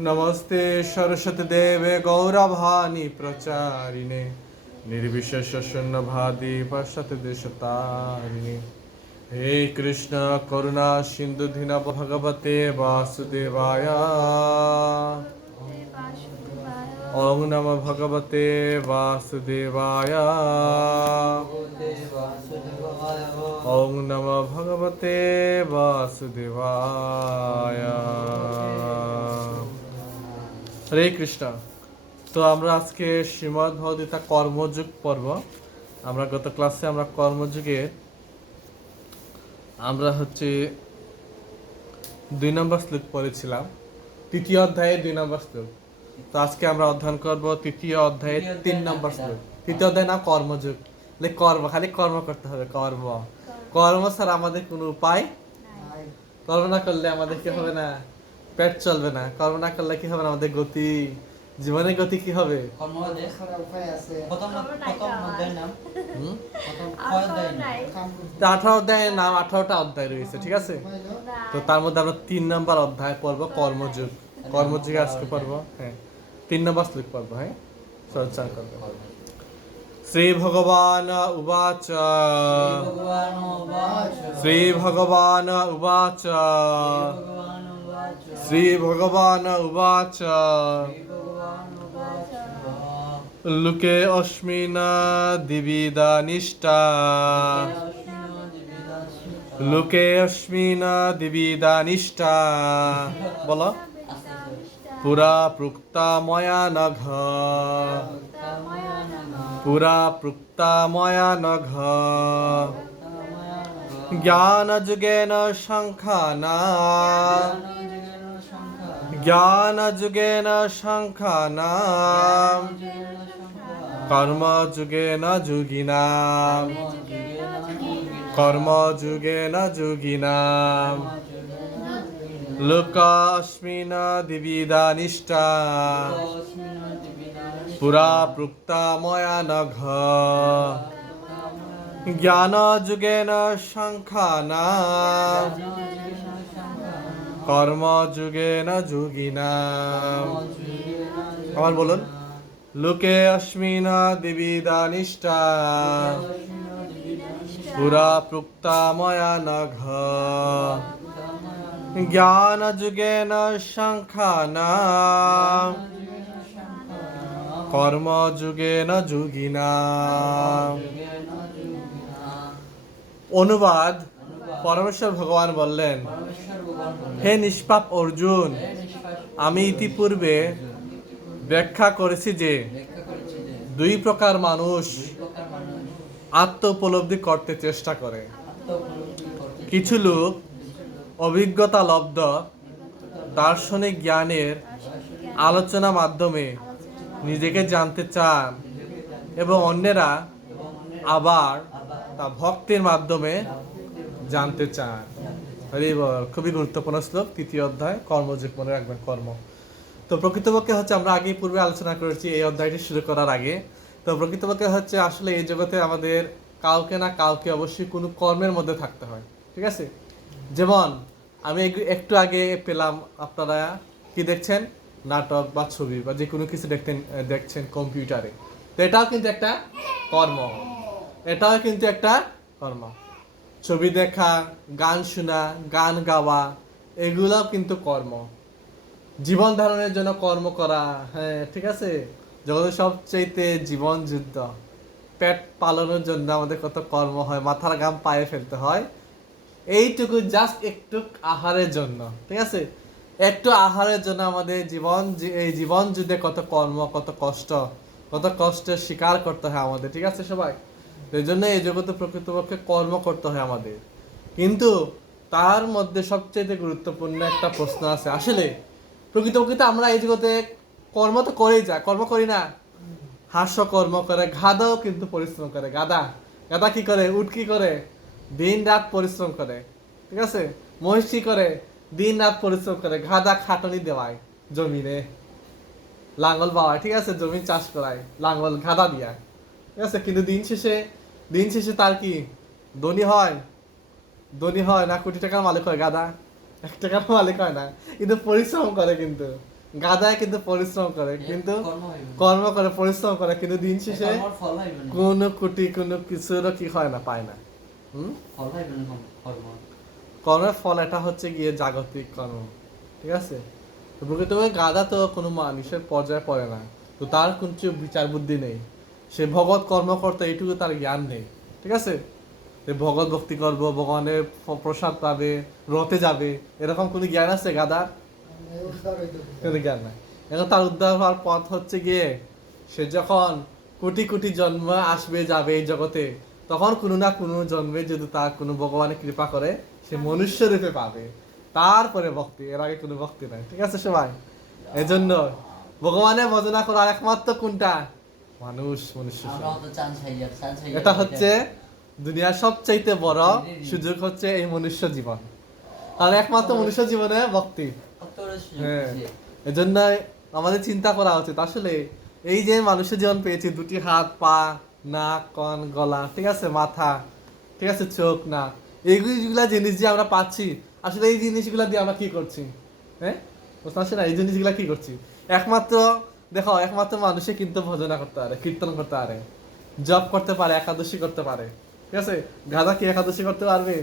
नमस्ते सरस्वती देवे गौरवाणी प्रचारिणे निर्विशेष शून्यवादी पश्चात देशतारिणे। हे कृष्ण करुणा सिंधु दीनबंधु भगवते वासुदेवाय। ओम नमो भगवते वासुदेवाय। ओम नमो भगवते वासुदेवाय। হরে কৃষ্ণ। তো আমরা আজকে শ্রীমদ্ ভগবদ্গীতা কর্মযোগ পর্ব, আমরা গত ক্লাসে আমরা কর্মযোগে আমরা 2 নম্বর শ্লোক পড়েছিলাম, তৃতীয় অধ্যায়ে 2 নম্বর শ্লোক। তো আজকে আমরা অধ্যয়ন করব তৃতীয় অধ্যায়ের 3 নম্বর শ্লোক। তৃতীয় অধ্যায় না কর্মযোগ, কর্ম, খালি কর্ম করতে হবে। কর্ম কর্ম ছাড়া আমাদের কোনো উপায় নাই। কর্ম না করলে আমাদের কি হবে না? পেট চলবে না। কর্ম না করলে কি হবে না? আমাদের গতি, জীবনের গতি কি হবে? আঠারো অধ্যায়ের নাম 18টা অধ্যায় রয়েছে, ঠিক আছে? তো তার মধ্যে আমরা 3 নম্বর অধ্যায় পড়বো, কর্মযোগ। কর্মযোগে আজকে পড়বো 3 নম্বর শ্লোক পড়বো। সঞ্চার করবো। শ্রী ভগবান উবাচ শ্রী ভগবান উবাচ শ্রী ভগবান উবাচ লোকে অস্মিন দ্বিবিধা নিষ্ঠা লোকে অস্মিন দ্বিবিধা নিষ্ঠা। বলো। পুরা প্রুক্তা ময়া নঘ পুরা প্রুক্তা ময়া নঘ জ্ঞান যুগেন সংখ্যানা জ্ঞান যুগেন সংখ্যানা কর্ম যুগেন যোগিনাম কর্ম যুগেন যোগিনাম লোকাস্মিন দ্বিবিধা নিষ্ঠা পুরা প্রুক্তা ময়া নঘ জ্ঞান যুগেন সংখ্যানা কর্ম যুগেন যোগিনাম। আমার বলুন। লোকে অস্মিন দ্বিবিধা নিষ্ঠা পুরা প্রুক্তা ময়া নঘ জ্ঞান যুগেন সংখ্যানা কর্ম যুগেন যোগিনাম। অনুবাদ। পরমেশ্বর ভগবান বললেন, হে নিষ্পাপ অর্জুন, আমি ইতিপূর্বে ব্যাখ্যা করেছি যে 2 প্রকার মানুষ আত্ম উপলব্ধি করতে চেষ্টা করে। কিছু লোক অভিজ্ঞতা লব্ধ দার্শনিক জ্ঞানের আলোচনা মাধ্যমে নিজেকে জানতে চান এবং অন্যেরা আবার তা ভক্তির মাধ্যমে জানতে চান। খুবই গুরুত্বপূর্ণ শ্লোক, তৃতীয় অধ্যায় কর্মযোগ। মনে রাখবেন, কর্ম। তো প্রকৃতপক্ষে আমরা আগে পূর্বে আলোচনা করেছি এই অধ্যায়টি শুরু করার আগে। তো প্রকৃতপক্ষে আসলে এই জগতে আমাদের কাউকে না কাউকে অবশ্যই কোনো কর্মের মধ্যে থাকতে হয়, ঠিক আছে? যেমন আমি একটু আগে পেলাম, আপনারা কি দেখছেন? নাটক বা ছবি বা যে কোনো কিছু দেখছেন কম্পিউটারে। তো এটাও কিন্তু একটা কর্ম, এটাও কিন্তু একটা কর্ম। ছবি দেখা, গান শোনা, গান গাওয়া, এগুলাও কিন্তু কর্ম। জীবন ধারণের জন্য কর্ম করা, ঠিক আছে? জগতের সবচেয়ে জীবন যুদ্ধ, পেট পালনের জন্য আমাদের কত কর্ম হয়, মাথার ঘাম পায়ে ফেলতে হয়, এইটুকু জাস্ট একটু আহারের জন্য, ঠিক আছে? একটু আহারের জন্য আমাদের এই জীবন যুদ্ধে কত কর্ম, কত কষ্টের স্বীকার করতে হয় আমাদের, ঠিক আছে সবাই? এই জন্য এই জগতে প্রকৃতপক্ষে কর্ম করতে হয় আমাদের। কিন্তু তার মধ্যে সবচেয়ে গুরুত্বপূর্ণ একটা প্রশ্ন আছে, আসলে প্রকৃতপক্ষে আমরা এই জগতে কর্ম তো করেই যা, কর্ম করি না? হাস্য কর্ম করে, গাধাও কিন্তু পরিশ্রম করে। গাধা কি করে? উট কি করে? দিন রাত পরিশ্রম করে, ঠিক আছে? মহিষ কি করে? দিন রাত পরিশ্রম করে। গাধা খাটনি দেওয়ায় জমিনে, লাঙ্গল বাওয়ায়, ঠিক আছে? জমি চাষ করায় লাঙ্গল গাধা দিয়া, ঠিক আছে? কিন্তু দিন শেষে তার কি ধনী হয় না? কোটি টাকার মালিক হয় গাধা? 1 টাকার মালিক হয় না, কিন্তু পরিশ্রম করে। কিন্তু গাধায় কিন্তু পরিশ্রম করে, কিন্তু কর্ম করে, পরিশ্রম করে, কিন্তু দিন শেষে কোনো কোটি কোনো কিছুরও কি হয় না, পায় না। কর্মের ফল এটা হচ্ছে গিয়ে জাগতিক কর্ম, ঠিক আছে। প্রকৃতভাবে গাধা তো কোনো মানুষের পর্যায়ে পড়ে না, তো তার কোনো বিচার বুদ্ধি নেই, সে ভগৎ কর্ম করতে এইটুকু তার জ্ঞান নেই, ঠিক আছে। ভগৎ ভক্তি করবো, ভগবানের প্রসাদ পাবে, রথে যাবে, এরকম কোনো জ্ঞান আছে গাদার? কোনো জ্ঞান নাই। এখন তার উদ্ধার হওয়ার পথ হচ্ছে গিয়ে সে যখন কোটি কোটি জন্ম আসবে যাবে এই জগতে, তখন কোনো না কোনো জন্মে যদি তার কোনো ভগবানের কৃপা করে সে মনুষ্য রূপে পাবে, তারপরে ভক্তি, এর আগে কোনো ভক্তি নাই, ঠিক আছে সবাই। এজন্য ভগবানের ভজনা করার একমাত্র কোনটা? মনুষ্য। এটা হচ্ছে দুনিয়ার সবচাইতে বড় সুযোগ হচ্ছে এই মনুষ্য জীবন, আর একমাত্র মনুষ্য জীবনে ভক্তি। হ্যাঁ, এজন্য আমাদের চিন্তা করা উচিত আসলে এই যে মানুষের জীবন পেয়েছি, দুটি হাত, পা, নাক, কান, গলা, ঠিক আছে, মাথা, ঠিক আছে, চোখ, নাক, এইগুলা জিনিস যে আমরা পাচ্ছি, আসলে এই জিনিসগুলা দিয়ে আমরা কি করছি? হ্যাঁ, বুঝতে পারছি না, এই জিনিসগুলা কি করছি? একমাত্র দেখো, একমাত্র মানুষে কিন্তু ভজনা করতে পারে, কীর্তন করতে পারে, জপ করতে পারে, একাদশী করতে পারে, ঠিক আছে। গাধা কি একাদশী করতে পারবে?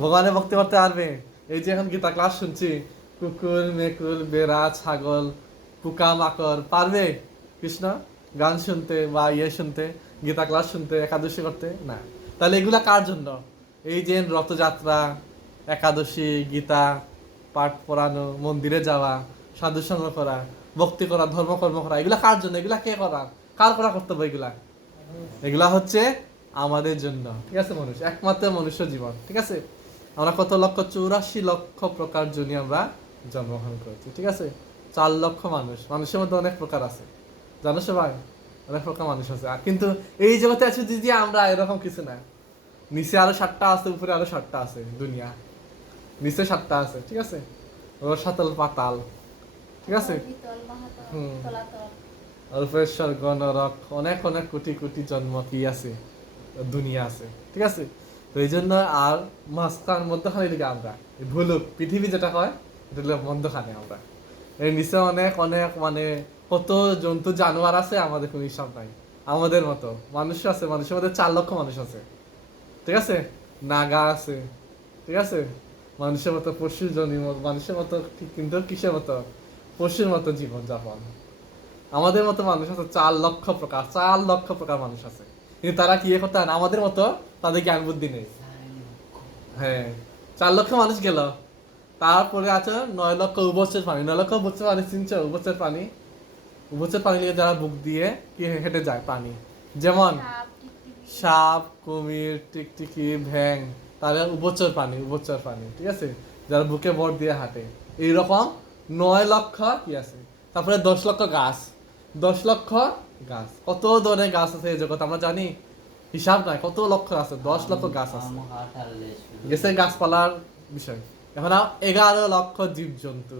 ভগবানের ভক্তি করতে পারবে? এই যে এখন গীতা ক্লাস শুনছি, কুকুর, মেকুর, বেড়া, ছাগল, পোকা মাকড় পারবে কৃষ্ণ গান শুনতে বা শুনতে, গীতা ক্লাস শুনতে, একাদশী করতে? না। তাহলে এগুলা কার জন্য? এই যে রথযাত্রা, একাদশী, গীতা পাঠ পড়ানো, মন্দিরে যাওয়া, সাধুসঙ্গ করা, ভক্তি করা, ধর্মকর্ম করা, এগুলা কার জন্য? এগুলা কে করা? কার করা কর্তব্য এগুলা? এগুলা হচ্ছে আমাদের জন্য, ঠিক আছে। মানুষ একমাত্র মনুষ্য জীবন, ঠিক আছে। আমরা কত লক্ষ? 84 লক্ষ প্রকার জন্য আমরা জন্মগ্রহণ করেছি, ঠিক আছে। 4 লক্ষ মানুষ, মানুষের মধ্যে অনেক প্রকার আছে, জানো সবাই, অনেক প্রকার মানুষ আছে। আর কিন্তু এই জগতে আছে যদি আমরা এরকম কিছু না, নিচে আরো 7টা আছে, উপরে আরো 7টা আছে, দুনিয়া নিচে 7টা আছে, ঠিক আছে, রসাতল, পাতাল, ঠিক আছে, স্বর্গ, নরক, অনেক অনেক কোটি কোটি জন্ম কি আছে, দুনিয়া আছে, ঠিক আছে। তো এই জন্য আর মাঝখান মধ্যখানে দিকে আমরা ভুলুক পৃথিবী যেটা হয়, এটা হলো মধ্যখানে আমরা। এর নিচে অনেক অনেক মানে কত জন্তু জানোয়ার আছে, আমাদের কোনো হিসাব নাই। আমাদের মতো মানুষ আছে, মানুষের মধ্যে 4 লক্ষ মানুষ আছে, ঠিক আছে। নাগা আছে, ঠিক আছে, মানুষের মতো পশু জনি, মানুষের মতো, কিন্তু কিসের মতো? পশুর মতো জীবন যাপন। আমাদের মতো মানুষ আছে 4 লক্ষ প্রকার, 4 লক্ষ প্রকার মানুষ আছে, কিন্তু তারা কি করতে হয়? আমাদের মতো তাদের জ্ঞান বুদ্ধি নেই। হ্যাঁ, 4 লক্ষ মানুষ গেল, তারপরে আছে 9 লক্ষ উভচর প্রাণী। 9 লক্ষ উভচর প্রাণী চিনছো? উভচর প্রাণী, উভচর প্রাণী নিয়ে যারা বুক দিয়ে কি হেঁটে যায় প্রাণী, যেমন সাপ, কুমির, টিকটিকি, ভ্যাং, তাহলে উভচর প্রাণী, উভচর প্রাণী, ঠিক আছে, যারা বুকে ভর দিয়ে হাঁটে। এইরকম 9 লক্ষ কি আছে। তারপরে 10 লক্ষ গাছ, 10 লক্ষ গাছ, কত ধরনের গাছ আছে এই জগৎ আমরা জানি, হিসাব নাই, কত লক্ষ আছে, 10 লক্ষ গাছ আছে, গেছে গাছপালার বিষয়। এখন 11 লক্ষ জীব জন্তু,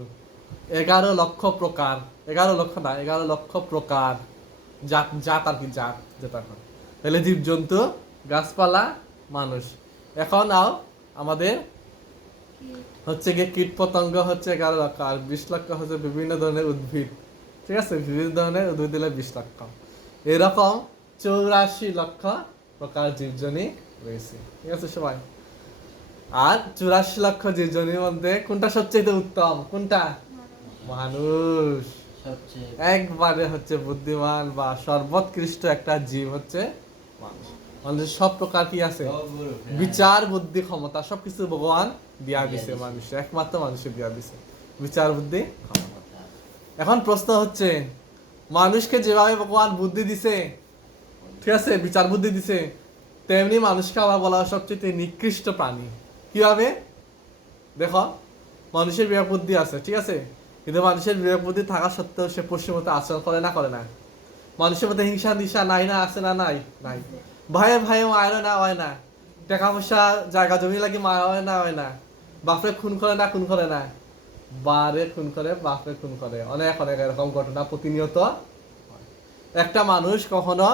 11 লক্ষ প্রকার, 11 লক্ষ না, 11 লক্ষ প্রকার, জাত, জাত আর কি, জাত যেটা হয়। তাহলে জীব জন্তু, গাছপালা, মানুষ। এখন আমাদের হচ্ছে গিয়ে কীট পতঙ্গ হচ্ছে 11 লক্ষ, আর 20 লক্ষ হচ্ছে বিভিন্ন ধরনের উদ্ভিদ, ঠিক আছে, বিভিন্ন ধরনের উদ্ভিদ দিলে 20 লক্ষ। এরকম 84 লক্ষ প্রকার জীবজনী রয়েছে, ঠিক আছে সবাই। আর 84 লক্ষ জীবজনীর মধ্যে কোনটা সবচেয়ে উত্তম? কোনটা? মানুষ। একবারে হচ্ছে বুদ্ধিমান বা সর্বোৎকৃষ্ট একটা জীব হচ্ছে মানুষ। মানুষের সব প্রকার কি আছে? বিচার বুদ্ধি ক্ষমতা সবকিছু ভগবান দিয়া দিছে মানুষে, একমাত্র মানুষে দিয়া দিছে বিচার বুদ্ধি ক্ষমতা। এখন প্রশ্ন হচ্ছে, মানুষকে যেভাবে ভগবান বুদ্ধি দিছে, ঠিক আছে, বিচার বুদ্ধি দিছে, তেমনি মানুষকে আবার বলা হয় সবচেয়ে নিকৃষ্ট প্রাণী। কিভাবে? দেখো, মানুষের বিবেক বুদ্ধি আছে, ঠিক আছে, কিন্তু মানুষের বিবেক বুদ্ধি থাকা সত্ত্বেও সে পশুর মতো আচরণ করে না, করে না? মানুষের মধ্যে হিংসা নিশা নাই না, আছে না? নাই, নাই। ভাইয়ে ভাইয়ে মায়ের না, হয় না? টাকা পয়সা জায়গা জমি লাগি মায়া হয় না, হয় না? বাপরে খুন করে না, খুন করে না? বারে খুন করে, বাপরে খুন করে, অনেক অনেক এরকম ঘটনা প্রতিনিয়ত। একটা মানুষ কখনো,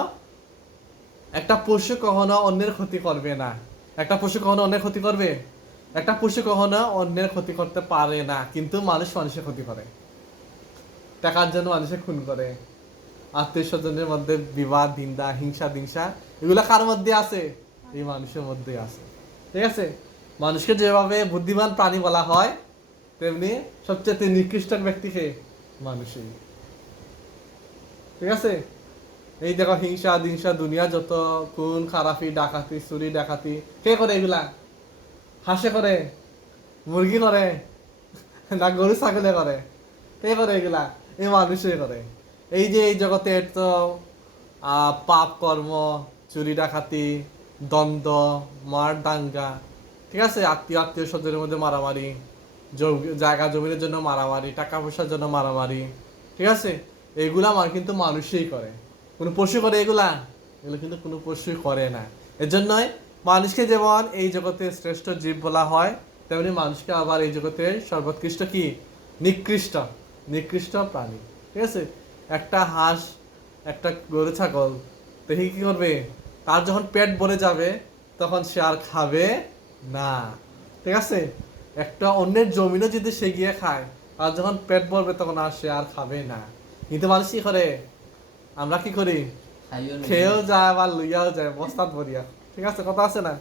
একটা পশু কখনো অন্যের ক্ষতি করবে না। একটা পশু কখনো অন্যের ক্ষতি করবে? একটা পশু কখনো অন্যের ক্ষতি করতে পারে না, কিন্তু মানুষ মানুষের ক্ষতি করে। টাকার জন্য মানুষে খুন করে, আত্মীয় স্বজনের মধ্যে বিবাদ, নিন্দা, হিংসা দিংসা, এগুলো কার মধ্যে আছে? এই মানুষের মধ্যে আছে। ঠিক আছে, মানুষকে যেভাবে বুদ্ধিমান প্রাণী বলা হয়, তেমনি সবচেয়ে নিকৃষ্ট ব্যক্তিকে মানুষই। ঠিক আছে, এই দেখো হিংসা দিংসা, দুনিয়া যত খুন খারাপি, ডাকাতি, চুরি ডাকাতি, কে করে এগুলা? হাঁসে করে, মুরগি করে, না গরু ছাগলে করে? কে করে এগুলা? এই মানুষই করে। এই যে এই জগতে তো পাপ কর্ম, চুরি ডাকাতি, দ্বন্দ্ব, মার দাঙ্গা, ঠিক আছে, আত্মীয় আত্মীয় স্বজনের মধ্যে মারামারি, জায়গা জমিনের জন্য মারামারি, টাকা পয়সার জন্য মারামারি, ঠিক আছে, এগুলা কিন্তু মানুষই করে। কোনো পশু করে এগুলা? এগুলো কিন্তু কোনো পশুই করে না। এর জন্যই মানুষকে যেমন এই জগতে শ্রেষ্ঠ জীব বলা হয়, তেমনি মানুষকে আবার এই জগতে সর্বোৎকৃষ্ট কি? নিকৃষ্ট, নিকৃষ্ট প্রাণী। ঠিক আছে, একটা হাঁস, একটা গরু ছাগল দেখি কি করবে? তার যখন পেট ভরে যাবে তখন সে আর খাবে না। ঠিক আছে, একটা অন্যের জমিনও যদি সে গিয়ে খায়, আর যখন পেট ভরবে তখন আর সে আর খাবে না। কিন্তু মানুষ কি করে? আমরা কি করি? খেয়েও যায় আবার লইয়াও যায় বস্তাত ভরিয়া। ঠিক আছে, কথা আছে না?